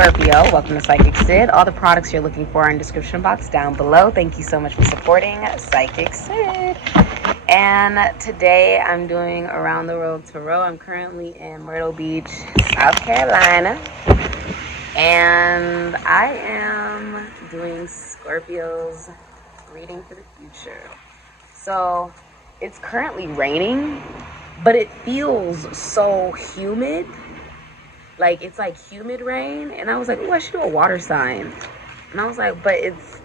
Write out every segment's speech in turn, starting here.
Scorpio. Welcome to Sikiksyd. All the products you're looking for are in the description box down below. Thank you so much for supporting Sikiksyd. And today I'm doing Around the World Tarot. I'm currently in Myrtle Beach, South Carolina. And I am doing Scorpio's reading for the future. So it's currently raining, but it feels so humid. Like, it's like humid rain. And I was like, ooh, I should do a water sign. And I was like, but it's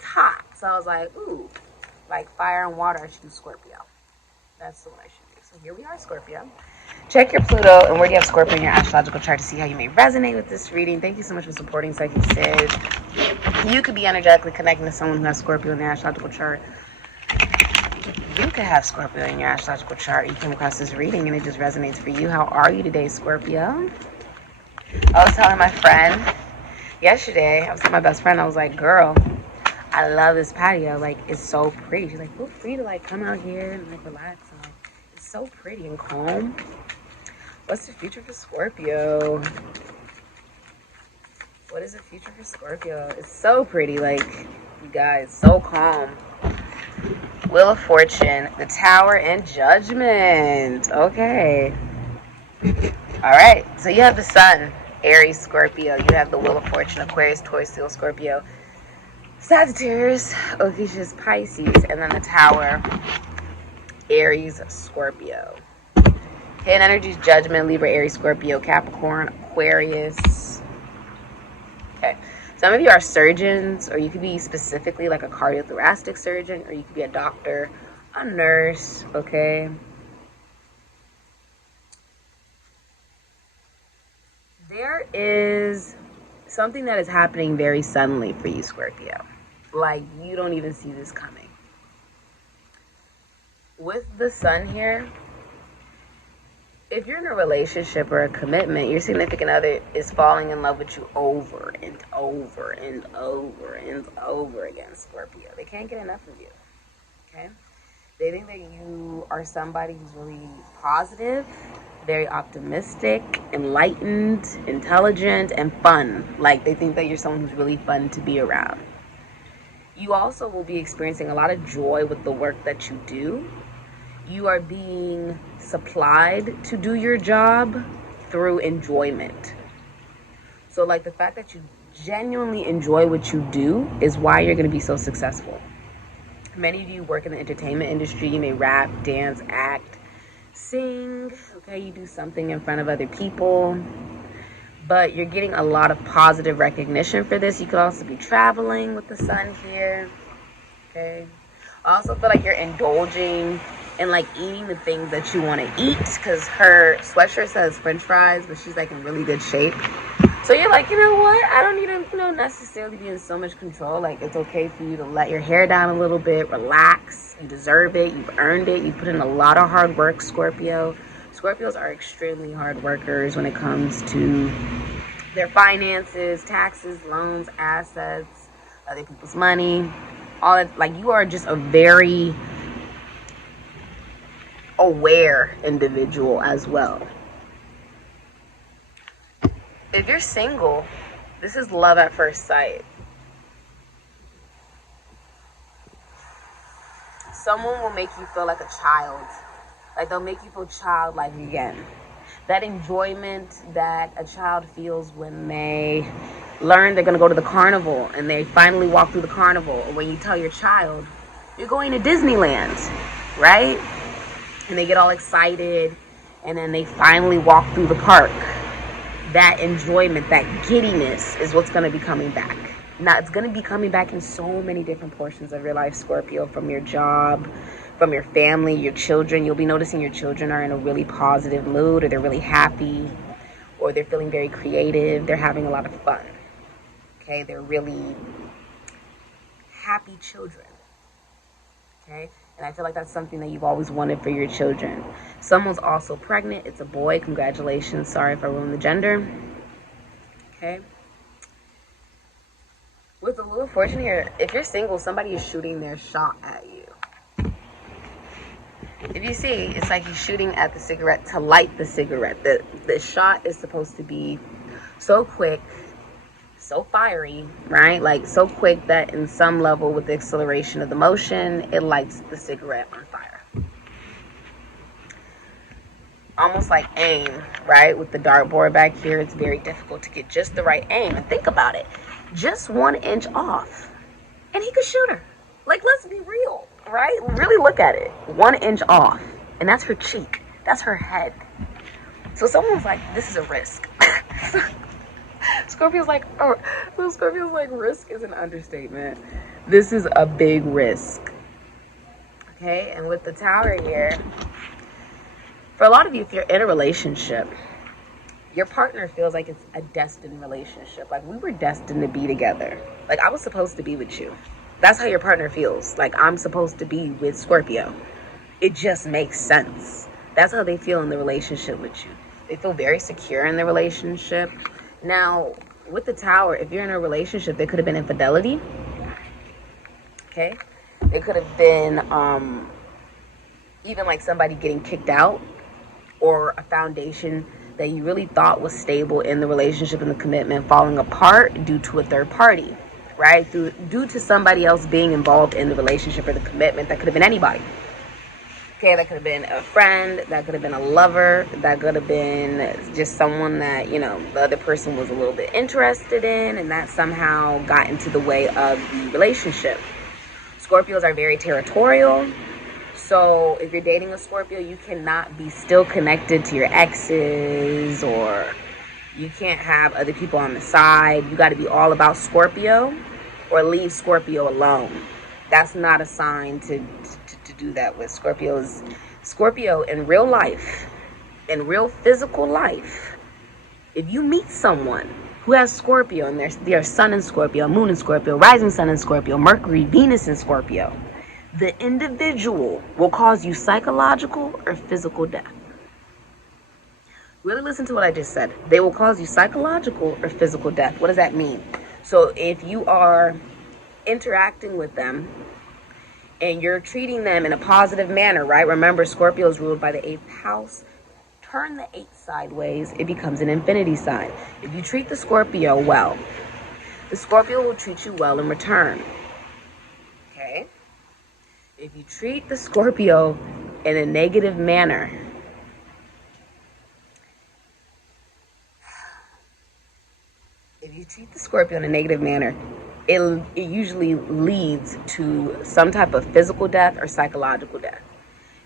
hot. So I was like, ooh, like fire and water, I should do Scorpio. That's the one I should do. So here we are, Scorpio. Check your Pluto and where do you have Scorpio in your astrological chart to see how you may resonate with this reading. Thank you so much for supporting Sikiksyd. You could be energetically connecting to someone who has Scorpio in their astrological chart. You could have Scorpio in your astrological chart. You came across this reading and it just resonates for you. How are you today, Scorpio? I was telling my friend yesterday, I was telling my best friend, I was like, girl, I love this patio. Like, it's so pretty. She's like, feel free to like come out here and like relax. And, like, it's so pretty and calm. What's the future for Scorpio? What is the future for Scorpio? It's so pretty, like, you guys, so calm. Wheel of Fortune, the Tower, and Judgment. Okay. All right. So you have the Sun, Aries, Scorpio. You have the Wheel of Fortune, Aquarius, Taurus, Leo, Scorpio, Sagittarius, Ophiuchus, Pisces, and then the Tower, Aries, Scorpio. Hidden energies, Judgment, Libra, Aries, Scorpio, Capricorn, Aquarius. Okay. Some of you are surgeons, or you could be specifically like a cardiothoracic surgeon, or you could be a doctor, a nurse, okay? There is something that is happening very suddenly for you, Scorpio. Like, you don't even see this coming. With the Sun here, if you're in a relationship or a commitment, your significant other is falling in love with you over and over and over and over again, Scorpio. They can't get enough of you, okay? They think that you are somebody who's really positive, very optimistic, enlightened, intelligent, and fun. Like, they think that you're someone who's really fun to be around. You also will be experiencing a lot of joy with the work that you do. You are being supplied to do your job through enjoyment. So, like, the fact that you genuinely enjoy what you do is why you're going to be so successful. Many of you work in the entertainment industry. You may rap, dance, act, sing. Okay, you do something in front of other people. But you're getting a lot of positive recognition for this. You could also be traveling with the Sun here. Okay. I also feel like you're indulging and like eating the things that you want to eat, because her sweatshirt says French fries, but she's like in really good shape. So you're like, you know what? I don't need to, necessarily be in so much control. Like, it's okay for you to let your hair down a little bit, relax. You deserve it. You've earned it. You put in a lot of hard work, Scorpio. Scorpios are extremely hard workers when it comes to their finances, taxes, loans, assets, other people's money, all that. Like, you are just a very aware individual as well. If you're single, this is love at first sight. Someone will make you feel like a child. Like, they'll make you feel childlike again. That enjoyment that a child feels when they learn they're going to go to the carnival and they finally walk through the carnival. Or when you tell your child, you're going to Disneyland, right? And they get all excited, and then they finally walk through the park. That enjoyment, that giddiness is what's going to be coming back. Now, it's going to be coming back in so many different portions of your life, Scorpio, from your job, from your family, your children. You'll be noticing your children are in a really positive mood, or they're really happy, or they're feeling very creative. They're having a lot of fun. Okay? They're really happy children. Okay? And I feel like that's something that you've always wanted for your children. Someone's also pregnant. It's a boy. Congratulations. Sorry if I ruined the gender. Okay? With the Wheel of Fortune here, if you're single, somebody is shooting their shot at you. If you see, it's like he's shooting at the cigarette to light the cigarette. The shot is supposed to be so quick so fiery, right? Like so quick that in some level with the acceleration of the motion, it lights the cigarette on fire. Almost like aim, right? With the dartboard back here, it's very difficult to get just the right aim. And think about it, just 1 inch off, and he could shoot her. Like, let's be real, right? Really look at it. 1 inch off, and that's her cheek. That's her head. So someone's like, this is a risk. Scorpio's like, risk is an understatement. This is a big risk. Okay, and with the Tower here, for a lot of you, if you're in a relationship, your partner feels like it's a destined relationship. Like, we were destined to be together. Like, I was supposed to be with you. That's how your partner feels. Like, I'm supposed to be with Scorpio. It just makes sense. That's how they feel in the relationship with you. They feel very secure in the relationship. Now, with the Tower, if you're in a relationship, there could have been infidelity. Okay? There could have been even like somebody getting kicked out, or a foundation that you really thought was stable in the relationship and the commitment falling apart due to a third party, right? Due to somebody else being involved in the relationship or the commitment. That could have been anybody. Okay, that could have been a friend, that could have been a lover, that could have been just someone that, you know, the other person was a little bit interested in, and that somehow got into the way of the relationship. Scorpios are very territorial. So if you're dating a Scorpio, you cannot be still connected to your exes, or you can't have other people on the side. You got to be all about Scorpio, or leave Scorpio alone. That's not a sign to do that with Scorpios. Scorpio in real life, in real physical life, if you meet someone who has Scorpio and their sun in Scorpio, moon in Scorpio, rising sun in Scorpio, Mercury, Venus in Scorpio, the individual will cause you psychological or physical death. Really listen to what I just said. They will cause you psychological or physical death. What does that mean? So if you are interacting with them and you're treating them in a positive manner, right? Remember, Scorpio is ruled by the 8th house. Turn the 8 sideways, it becomes an infinity sign. If you treat the Scorpio well, the Scorpio will treat you well in return. Okay? If you treat the Scorpio in a negative manner, it usually leads to some type of physical death or psychological death.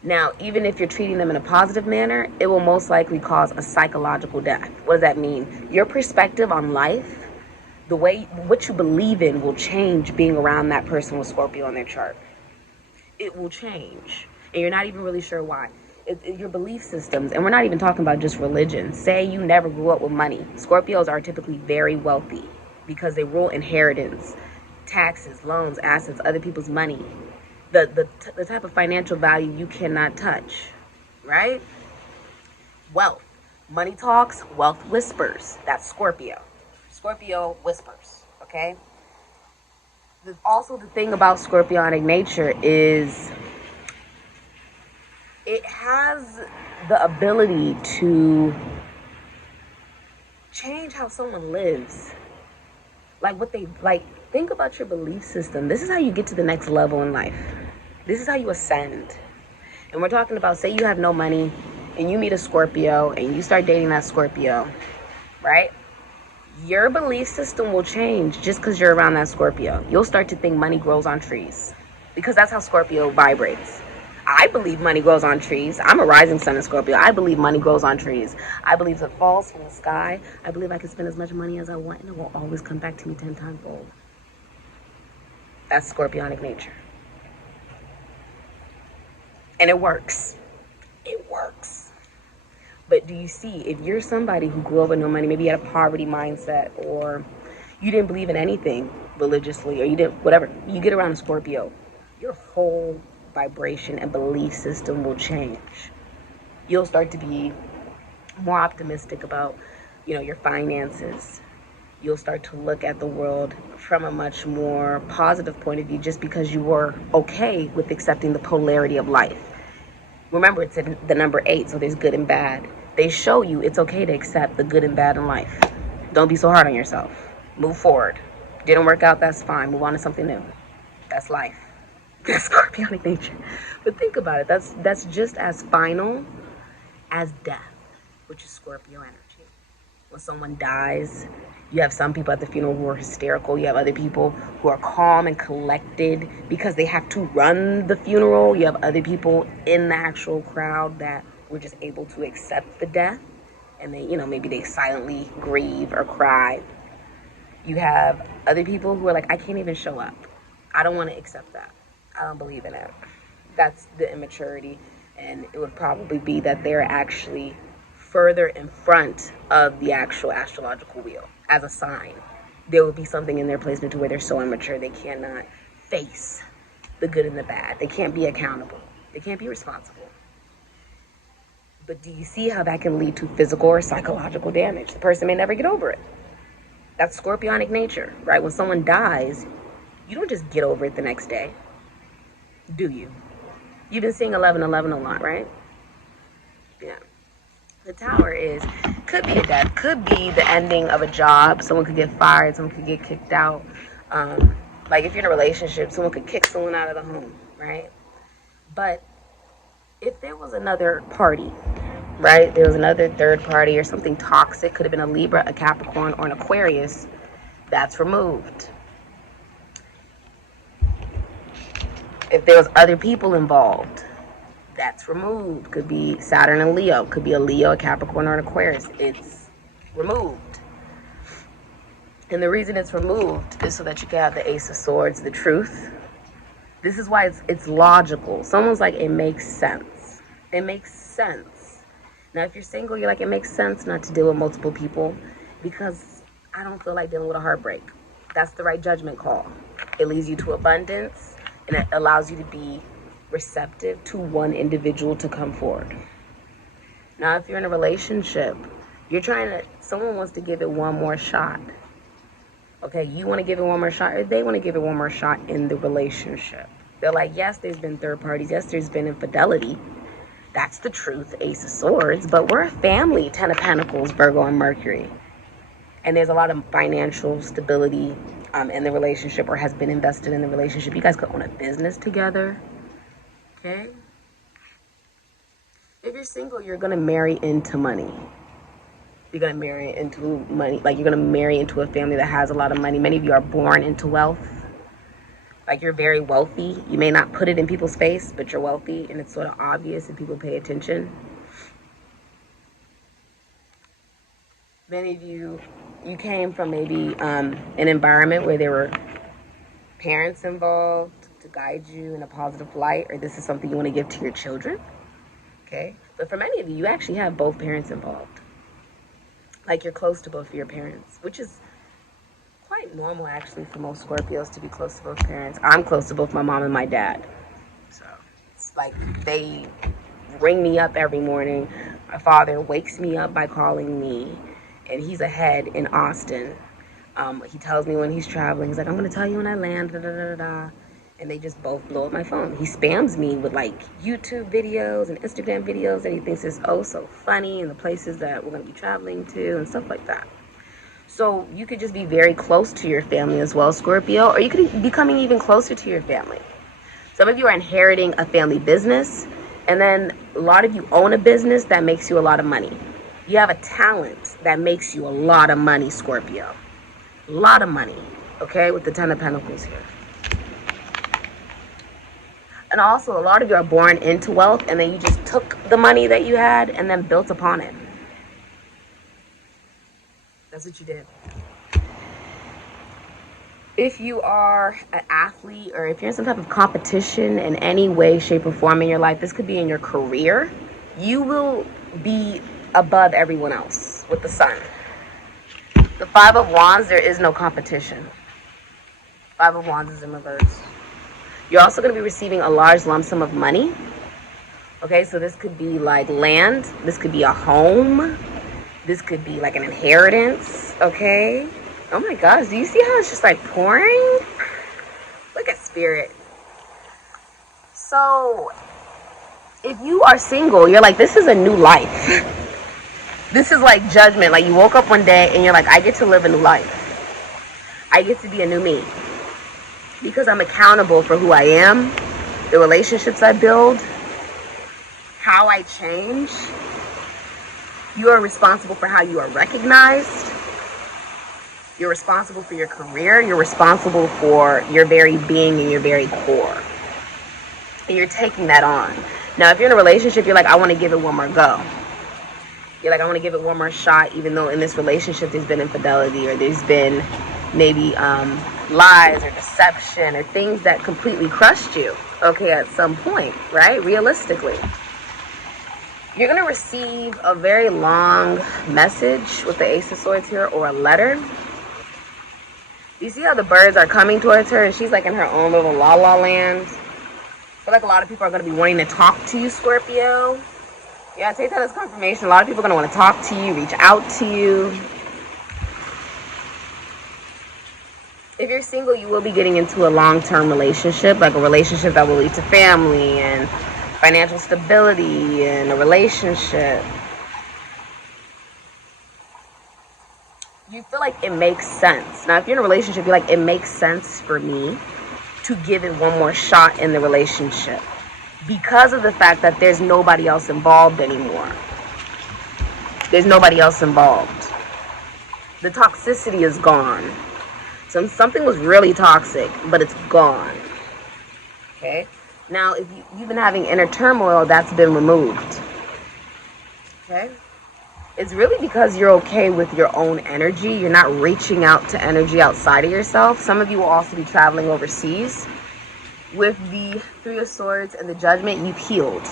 Now, even if you're treating them in a positive manner, it will most likely cause a psychological death. What does that mean? Your perspective on life, what you believe in will change being around that person with Scorpio on their chart. It will change. And you're not even really sure why. Your belief systems, and we're not even talking about just religion. Say you never grew up with money. Scorpios are typically very wealthy because they rule inheritance, taxes, loans, assets, other people's money. The type of financial value you cannot touch, right? Wealth. Money talks, wealth whispers. That's Scorpio. Scorpio whispers, okay? Also, the thing about Scorpionic nature is it has the ability to change how someone lives. Think about your belief system. This is how you get to the next level in life. This is how you ascend. And we're talking about, say you have no money and you meet a Scorpio and you start dating that Scorpio, right? Your belief system will change just because you're around that Scorpio. You'll start to think money grows on trees because that's how Scorpio vibrates. I believe money grows on trees. I'm a rising sun in Scorpio. I believe money grows on trees. I believe it falls from the sky. I believe I can spend as much money as I want and it will always come back to me 10 times fold. That's Scorpionic nature. And it works. It works. But do you see, if you're somebody who grew up with no money, maybe you had a poverty mindset, or you didn't believe in anything religiously, or you didn't, whatever, you get around a Scorpio, your whole vibration and belief system will change. You'll start to be more optimistic about, your finances. You'll start to look at the world from a much more positive point of view just because you were okay with accepting the polarity of life. Remember, it's the number 8, so there's good and bad. They show you it's okay to accept the good and bad in life. Don't be so hard on yourself. Move forward. Didn't work out, that's fine. Move on to something new. That's life. That's Scorpionic nature. But think about it. That's just as final as death, which is Scorpio energy. When someone dies, you have some people at the funeral who are hysterical. You have other people who are calm and collected because they have to run the funeral. You have other people in the actual crowd that were just able to accept the death. And they, maybe they silently grieve or cry. You have other people who are like, I can't even show up. I don't want to accept that. I don't believe in it. That's the immaturity. And it would probably be that they're actually further in front of the actual astrological wheel as a sign. There will be something in their placement to where they're so immature they cannot face the good and the bad. They can't be accountable. They can't be responsible. But do you see how that can lead to physical or psychological damage? The person may never get over it. That's Scorpionic nature, right? When someone dies, you don't just get over it the next day, do you? You've been seeing 1111 a lot, right? Yeah. The Tower could be a death, could be the ending of a job. Someone could get fired, someone could get kicked out. Like if you're in a relationship, someone could kick someone out of the home, right? But if there was another party, right? There was another third party or something toxic, could have been a Libra, a Capricorn, or an Aquarius, that's removed. If there was other people involved, that's removed. Could be Saturn and Leo. Could be a Leo, a Capricorn, or an Aquarius. It's removed. And the reason it's removed is so that you can have the Ace of Swords, the truth. This is why it's logical. Someone's like, it makes sense. It makes sense. Now, if you're single, you're like, it makes sense not to deal with multiple people because I don't feel like dealing with a heartbreak. That's the right judgment call. It leads you to abundance. And it allows you to be receptive to one individual to come forward. Now, if you're in a relationship, someone wants to give it one more shot. Okay, you want to give it one more shot, or they want to give it one more shot in the relationship. They're like, yes, there's been third parties. Yes, there's been infidelity. That's the truth, Ace of Swords. But we're a family, 10 of Pentacles, Virgo and Mercury. And there's a lot of financial stability in the relationship, or has been invested in the relationship. You guys could own a business together. Okay? If you're single, you're going to marry into money. You're going to marry into money. Like, you're going to marry into a family that has a lot of money. Many of you are born into wealth. Like, you're very wealthy. You may not put it in people's face, but you're wealthy, and it's sort of obvious and people pay attention. Many of you came from maybe an environment where there were parents involved to guide you in a positive light, or this is something you want to give to your children, okay? But for many of you, you actually have both parents involved. Like, you're close to both of your parents, which is quite normal, actually, for most Scorpios to be close to both parents. I'm close to both my mom and my dad. So it's like they ring me up every morning. My father wakes me up by calling me. And he's ahead in Austin. He tells me when he's traveling. He's like, I'm going to tell you when I land, da, da, da, da. And they just both blow up my phone. He spams me with, like, YouTube videos and Instagram videos that he thinks is so funny, and the places that we're going to be traveling to and stuff like that. So you could just be very close to your family as well, Scorpio, or you could be becoming even closer to your family. Some of you are inheriting a family business, and then a lot of you own a business that makes you a lot of money. You have a talent that makes you a lot of money, Scorpio. A lot of money, okay, with the 10 of Pentacles here. And also, a lot of you are born into wealth, and then you just took the money that you had and then built upon it. That's what you did. If you are an athlete, or if you're in some type of competition in any way, shape, or form in your life, this could be in your career, you will be above everyone else with the sun. The 5 of Wands, there is no competition. 5 of Wands is in reverse. You're also going to be receiving a large lump sum of money. Okay, so this could be like land. This could be a home. This could be like an inheritance. Okay. Oh my gosh, do you see how it's just like pouring? Look at Spirit. So if you are single, you're like, this is a new life. This is like judgment. Like, you woke up one day and you're like, I get to live a new life. I get to be a new me. Because I'm accountable for who I am, the relationships I build, how I change. You are responsible for how you are recognized. You're responsible for your career. You're responsible for your very being and your very core. And you're taking that on. Now, if you're in a relationship, you're like, I want to give it one more go. You're like, I want to give it one more shot, even though in this relationship there's been infidelity, or there's been maybe lies or deception or things that completely crushed you, okay, at some point, right? Realistically. You're going to receive a very long message with the Ace of Swords here, or a letter. You see how the birds are coming towards her, and she's like in her own little la-la land? I feel like a lot of people are going to be wanting to talk to you, Scorpio. Yeah, take that as confirmation. A lot of people are going to want to talk to you, reach out to you. If you're single, you will be getting into a long-term relationship, like a relationship that will lead to family and financial stability and a relationship. You feel like it makes sense. Now, if you're in a relationship, you're like, it makes sense for me to give it one more shot in the relationship, because of the fact that there's nobody else involved anymore. There's nobody else involved. The toxicity is gone. So something was really toxic, but it's gone. Okay? Now, if you've been having inner turmoil, that's been removed. Okay? It's really because you're okay with your own energy. You're not reaching out to energy outside of yourself. Some of you will also be traveling overseas. With the Three of Swords and the Judgment, you've healed.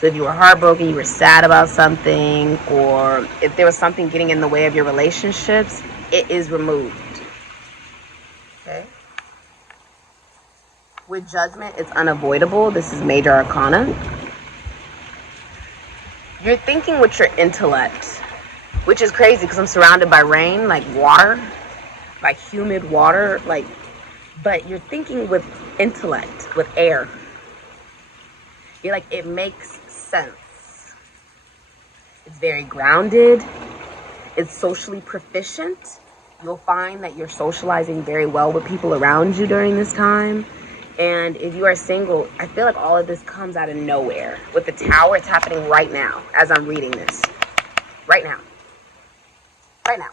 So if you were heartbroken, you were sad about something, or if there was something getting in the way of your relationships, it is removed. Okay? With Judgment, it's unavoidable. This is Major Arcana. You're thinking with your intellect, which is crazy because I'm surrounded by rain, like water, like humid water, like, but you're thinking with intellect, with air. You're like, it makes sense. It's very grounded. It's socially proficient. You'll find that you're socializing very well with people around you during this time. And if you are single, I feel like all of this comes out of nowhere. With the Tower, it's happening right now as I'm reading this. Right now. Right now.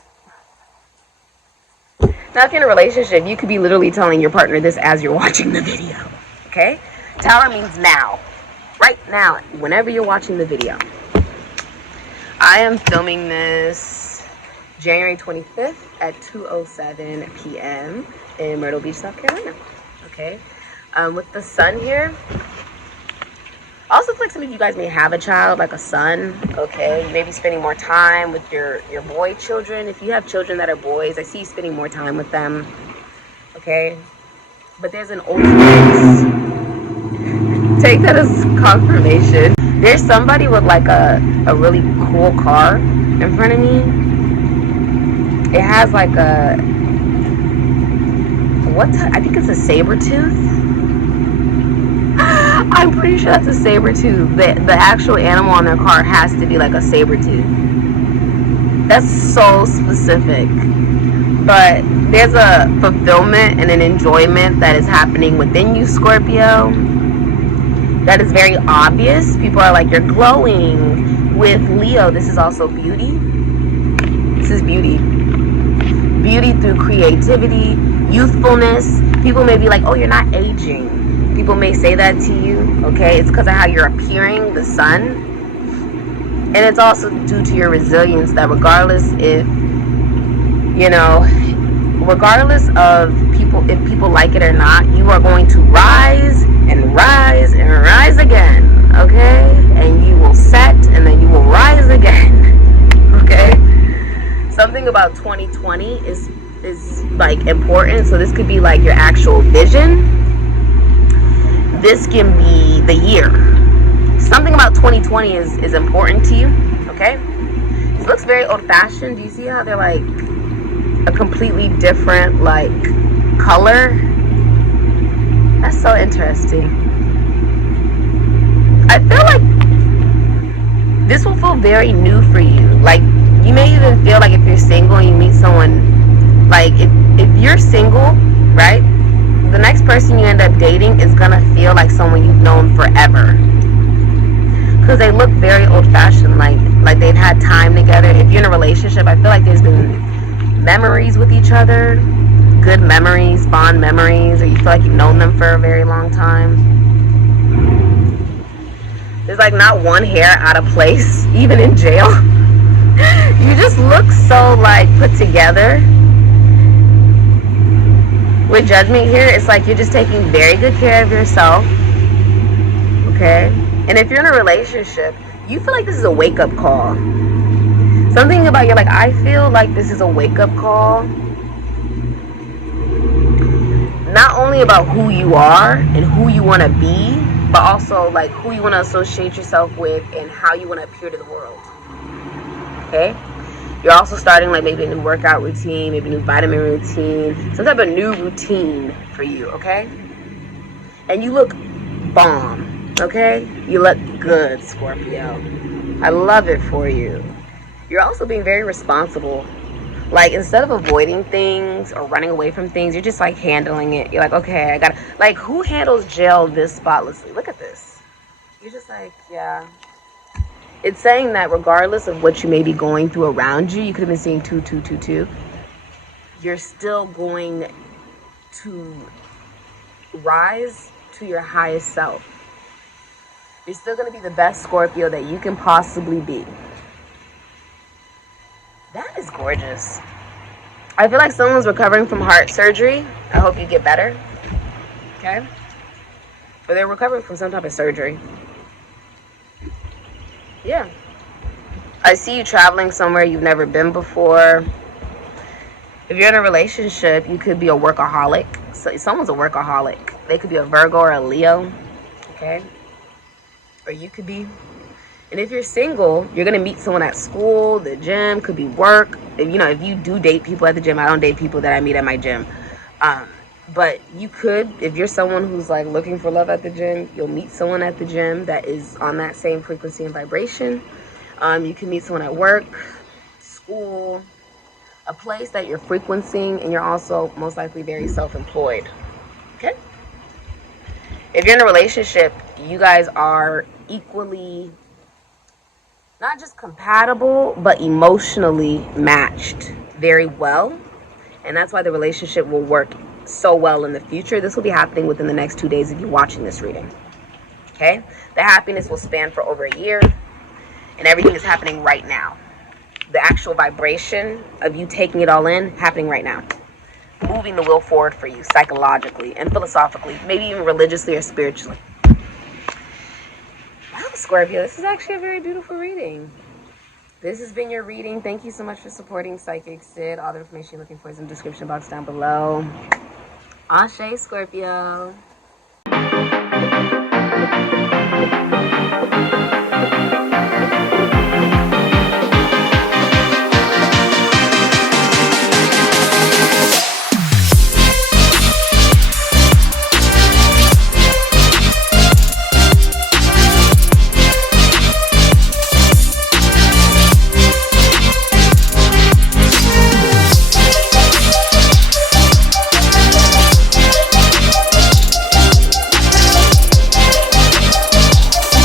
Now, if you're in a relationship, you could be literally telling your partner this as you're watching the video. Okay? Tower means now. Right now, whenever you're watching the video. I am filming this January 25th at 2:07 p.m. in Myrtle Beach, South Carolina. Okay? With the sun here, I also feel like some of you guys may have a child, like a son, okay? You may be spending more time with your boy children. If you have children that are boys, I see you spending more time with them, okay? But there's an ultimate, take that as confirmation. There's somebody with like a really cool car in front of me. It has like a, I think it's a saber tooth. I'm pretty sure that's a saber tooth. The actual animal on their car has to be like a saber tooth. That's so specific. But there's a fulfillment and an enjoyment that is happening within you, Scorpio, that is very obvious. People are like, you're glowing. With Leo, this is also beauty. This is beauty. Beauty through creativity, youthfulness. People may be like, oh, you're not aging. People may say that to you, okay? It's because of how you're appearing, the sun. And it's also due to your resilience, that regardless if, you know, regardless of if people like it or not, you are going to rise and rise and rise again, okay? And you will set and then you will rise again, okay? Something about 2020 is like important. So this could be like your actual vision. This can be the year. Something about 2020 is important to you, okay? This looks very old-fashioned. Do you see how they're like a completely different like color? That's so interesting. I feel like this will feel very new for you. Like, you may even feel like if you're single and you meet someone, like if you're single dating is gonna feel like someone you've known forever, because they look very old-fashioned, like they've had time together. If you're in a relationship, I feel like there's been memories with each other, good memories, bond memories, or you feel like you've known them for a very long time. There's like not one hair out of place, even in jail. You just look so like put together. With judgment here, it's like you're just taking very good care of yourself, okay? And if you're in a relationship, you feel like this is a wake-up call. Something about you, like, I feel like this is a wake-up call. Not only about who you are and who you want to be, but also like who you want to associate yourself with and how you want to appear to the world, okay? You're also starting like maybe a new workout routine, maybe a new vitamin routine, some type of new routine for you, okay? And you look bomb, okay? You look good, Scorpio. I love it for you. You're also being very responsible. Like, instead of avoiding things or running away from things, you're just like handling it. You're like, okay, I gotta, like, who handles jail this spotlessly? Look at this. You're just like, yeah. It's saying that regardless of what you may be going through around you, you could have been seeing 2222. You're still going to rise to your highest self. You're still going to be the best Scorpio that you can possibly be. That is gorgeous. I feel like someone's recovering from heart surgery. I hope you get better. Okay? Or they're recovering from some type of surgery. Yeah. I see you traveling somewhere you've never been before. If you're in a relationship, you could be a workaholic. So someone's a workaholic. They could be a Virgo or a Leo. Okay? Or you could be. And if you're single, you're going to meet someone at school, the gym, could be work. If you do date people at the gym, I don't date people that I meet at my gym. But you could, if you're someone who's like looking for love at the gym, you'll meet someone at the gym that is on that same frequency and vibration. You can meet someone at work, school, a place that you're frequencing, and you're also most likely very self-employed. Okay? If you're in a relationship, you guys are equally not just compatible, but emotionally matched very well. And that's why the relationship will work so well in the future. This will be happening within the next 2 days if you're watching this reading. Okay? The happiness will span for over a year. And everything is happening right now. The actual vibration of you taking it all in, happening right now. Moving the wheel forward for you psychologically and philosophically, maybe even religiously or spiritually. Wow, Scorpio, this is actually a very beautiful reading. This has been your reading. Thank you so much for supporting Sikiksyd. All the information you're looking for is in the description box down below. Ashe, Scorpio.